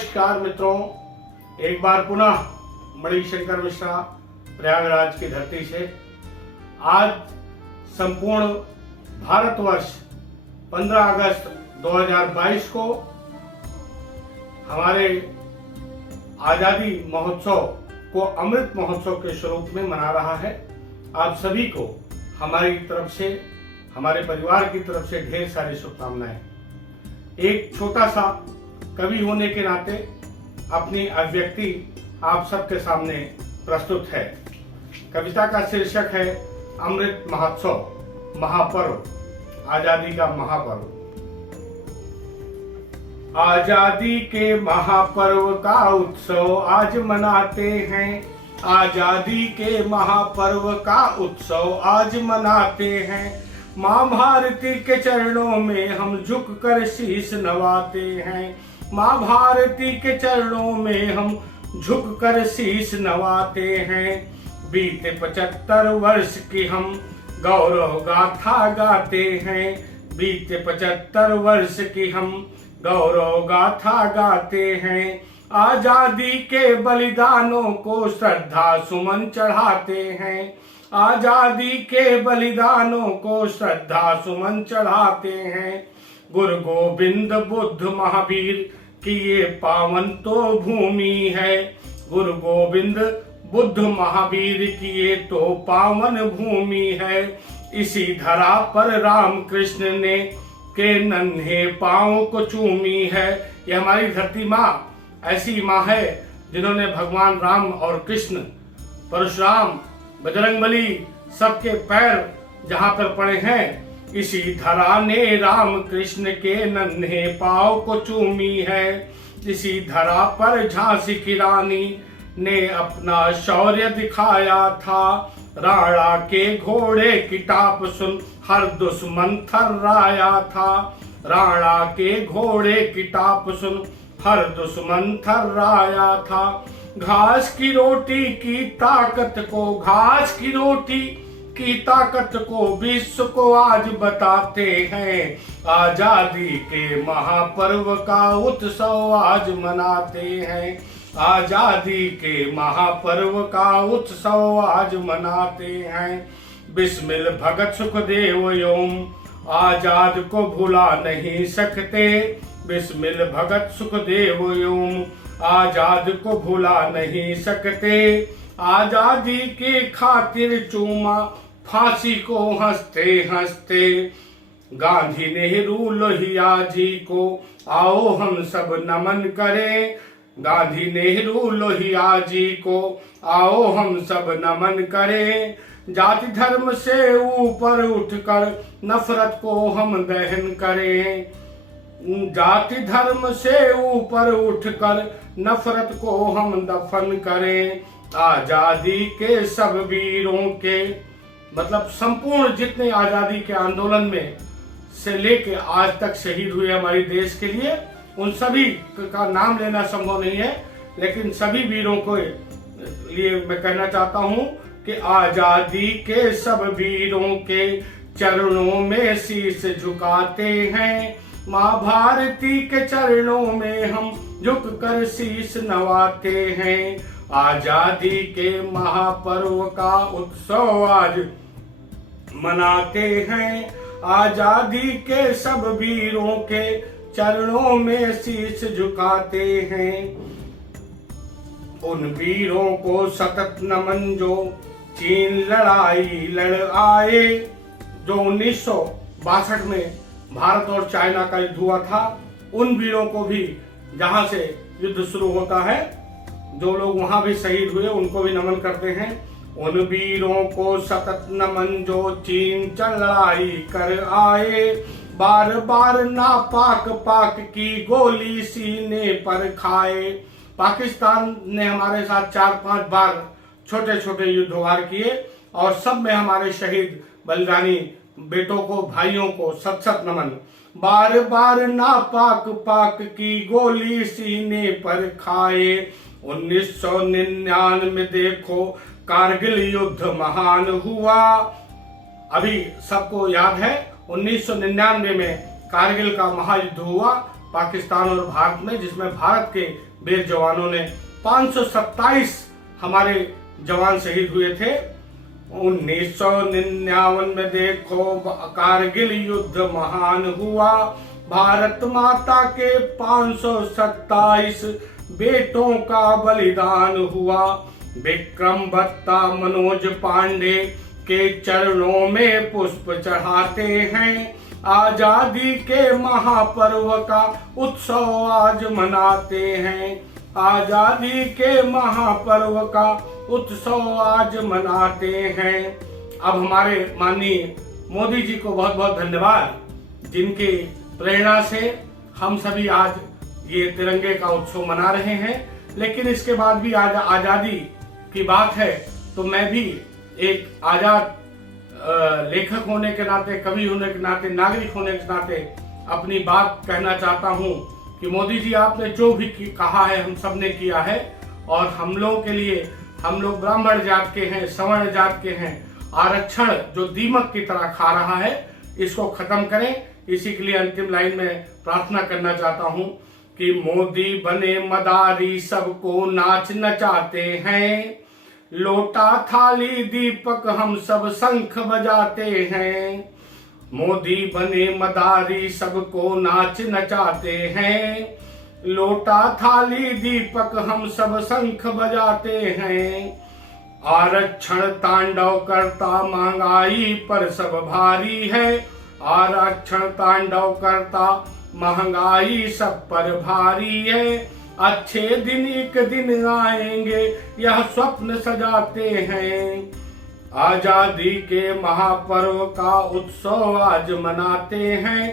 नमस्कार मित्रों, एक बार पुनः मणिशंकर मिश्रा प्रयागराज की धरती से आज संपूर्ण भारतवर्ष 15 अगस्त 2022 को हमारे आजादी महोत्सव को अमृत महोत्सव के स्वरूप में मना रहा है। आप सभी को हमारी तरफ से, हमारे परिवार की तरफ से ढेर सारी शुभकामनाएं। एक छोटा सा कवि होने के नाते अपनी अभिव्यक्ति आप सबके सामने प्रस्तुत है। कविता का शीर्षक है अमृत महोत्सव, महापर्व, आजादी का महापर्व। आजादी के महापर्व का उत्सव आज मनाते हैं, आजादी के महापर्व का उत्सव आज मनाते हैं। माँ भारती के चरणों में हम झुककर शीश नवाते हैं, माँ भारती के चरणों में हम झुककर शीश नवाते हैं। बीते 75 वर्ष की हम गौरव गाथा गाते हैं, बीते 75 वर्ष की हम गौरव गाथा गाते हैं। आजादी के बलिदानों को श्रद्धा सुमन चढ़ाते हैं, आजादी के बलिदानों को श्रद्धा सुमन चढ़ाते हैं। गुरु गोविंद बुद्ध महावीर की ये पावन तो भूमि है, गुरु गोविंद बुद्ध महावीर की ये तो पावन भूमि है। इसी धरा पर राम कृष्ण ने के नन्हे पांव को चूमी है। ये हमारी धरती माँ ऐसी माँ है जिन्होंने भगवान राम और कृष्ण, परशुराम, बजरंगबली सबके पैर जहाँ पर पड़े हैं, इसी धरा ने राम कृष्ण के नन्हे पांव को चूमी है। इसी धरा पर झांसी की रानी ने अपना शौर्य दिखाया था। राणा के घोड़े की टाप सुन हर दुश्मन थर्राया था, राणा के घोड़े की टाप सुन हर दुश्मन थर्राया था। घास की रोटी की ताकत को, घास की रोटी की ताकत को विश्व को आज बताते हैं। आजादी के महापर्व का उत्सव आज मनाते हैं, आजादी के महापर्व का उत्सव आज मनाते हैं। बिस्मिल भगत सुखदेव योम आजाद को भुला नहीं सकते, बिस्मिल भगत सुखदेव योम आजाद को भुला नहीं सकते। आजादी के खातिर चूमा फांसी को हंसते हंसते। गांधी नेहरू लोहिया जी को आओ हम सब नमन करें, गांधी नेहरू लोहिया जी को आओ हम सब नमन करें। जाति धर्म से ऊपर उठकर नफरत को हम दहन करें, जाति धर्म से ऊपर उठकर नफरत को हम दफन करें। आजादी के सब वीरों के, मतलब संपूर्ण जितने आजादी के आंदोलन में से लेके आज तक शहीद हुए हमारे देश के लिए, उन सभी का नाम लेना संभव नहीं है, लेकिन सभी वीरों को लिए मैं कहना चाहता हूं कि आजादी के सब वीरों के चरणों में शीश झुकाते हैं। माँ भारती के चरणों में हम झुककर शीश नवाते हैं। आजादी के महापर्व का उत्सव आज मनाते हैं, आजादी के सब वीरों के चरणों में शीश झुकाते हैं। उन वीरों को सतत नमन जो चीन लड़ाई लड़ आए, जो 1962 में भारत और चाइना का युद्ध हुआ था। उन वीरों को भी, जहां से युद्ध शुरू होता है, जो लोग वहां भी शहीद हुए, उनको भी नमन करते हैं। उन वीरों को सतत नमन जो चीन लड़ाई कर आए, बार बार नापाक पाक की गोली सीने पर खाए। पाकिस्तान ने हमारे साथ 4-5 बार छोटे छोटे युद्ध वार किए और सब में हमारे शहीद बलिदानी बेटों को, भाइयों को सत सत नमन। बार बार नापाक पाक की गोली सीने पर खाए। 1999 देखो कारगिल युद्ध महान हुआ। अभी सबको याद है 1999 में कारगिल का महायुद्ध हुआ, पाकिस्तान और भारत में, जिसमें भारत के वीर जवानों ने 527 हमारे जवान शहीद हुए थे। 1999 में देखो कारगिल युद्ध महान हुआ, भारत माता के 527 बेटों का बलिदान हुआ। विक्रम बत्ता मनोज पांडे के चरणों में पुष्प चढ़ाते हैं, आजादी के महापर्व का उत्सव आज मनाते हैं, आजादी के महापर्व का उत्सव आज मनाते हैं। अब हमारे माननीय मोदी जी को बहुत बहुत धन्यवाद, जिनकी प्रेरणा से हम सभी आज ये तिरंगे का उत्सव मना रहे हैं। लेकिन इसके बाद भी आज आजादी की बात है तो मैं भी एक आजाद लेखक होने के नाते, कवि होने के नाते, नागरिक होने के नाते अपनी बात कहना चाहता हूँ कि मोदी जी आपने जो भी कहा है हम सब ने किया है, और हम लोगों के लिए, हम लोग ब्राह्मण जात के हैं, सवर्ण जात के हैं, आरक्षण जो दीमक की तरह खा रहा है इसको खत्म करें। इसी के लिए अंतिम लाइन में प्रार्थना करना चाहता हूँ कि मोदी बने मदारी सबको नाच नचाते हैं, लोटा थाली दीपक हम सब शंख बजाते हैं। मोदी बने मदारी सबको नाच नचाते हैं, लोटा थाली दीपक हम सब शंख बजाते हैं। आरक्षण तांडव करता महंगाई पर सब भारी है, आरक्षण तांडव करता महंगाई सब पर भारी है। अच्छे दिन एक दिन आएंगे यह स्वप्न सजाते हैं, आजादी के महापर्व का उत्सव आज मनाते हैं,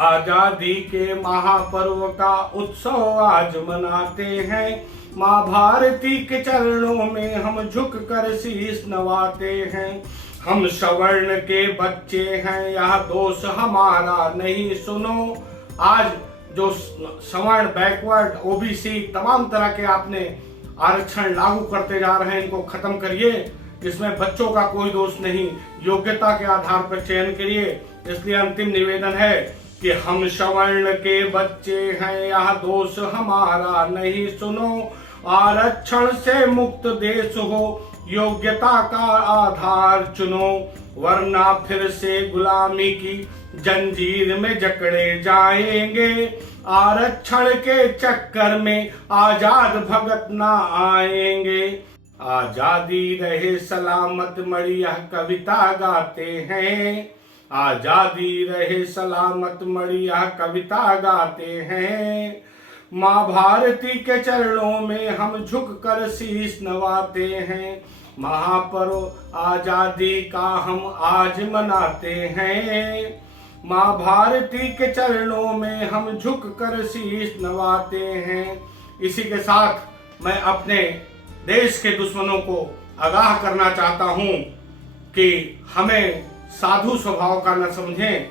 आजादी के महापर्व का उत्सव आज मनाते हैं। माँ भारती के चरणों में हम झुक कर शीश नवाते हैं, हम सवर्ण के बच्चे हैं यह दोष हमारा नहीं सुनो। आज जो सवर्ण, बैकवर्ड, ओबीसी तमाम तरह के आपने आरक्षण लागू करते जा रहे हैं, इनको खत्म करिए। इसमें बच्चों का कोई दोष नहीं, योग्यता के आधार पर चयन करिए। इसलिए अंतिम निवेदन है कि हम सवर्ण के बच्चे हैं यह दोष हमारा नहीं सुनो, आरक्षण से मुक्त देश हो योग्यता का आधार चुनो, वरना फिर से गुलामी की जंजीर में जकड़े जाएंगे, आरक्षण के चक्कर में आजाद भगत ना आएंगे। आजादी रहे सलामत मड़ी यह कविता गाते हैं, आजादी रहे सलामत मड़ी यह कविता गाते हैं। माँ भारती के चरणों में हम झुक कर शीश नवाते हैं, महापर्व आजादी का हम आज मनाते हैं। माँ भारती के चरणों में हम झुक कर शीश नवाते हैं। इसी के साथ मैं अपने देश के दुश्मनों को आगाह करना चाहता हूँ कि हमें साधु स्वभाव का न समझें।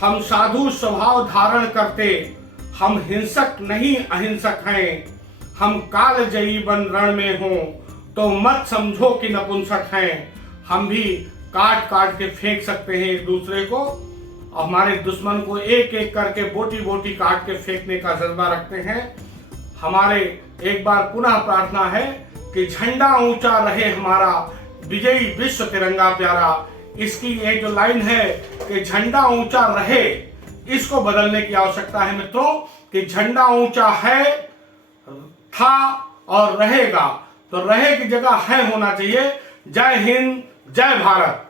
हम साधु स्वभाव धारण करते, हम हिंसक नहीं अहिंसक हैं। हम कालजयी बन रण में हों तो मत समझो कि नपुंसक हैं। हम भी काट काट के फेंक सकते हैं एक दूसरे को, हमारे दुश्मन को एक एक करके बोटी बोटी काट के फेंकने का जज्बा रखते हैं। हमारे एक बार पुनः प्रार्थना है कि झंडा ऊंचा रहे हमारा, विजयी विश्व तिरंगा प्यारा। इसकी ये जो लाइन है कि झंडा ऊंचा रहे, इसको बदलने की आवश्यकता है मित्रों, कि झंडा ऊंचा है, था और रहेगा, तो रहे की जगह है होना चाहिए। जय हिंद, जय भारत।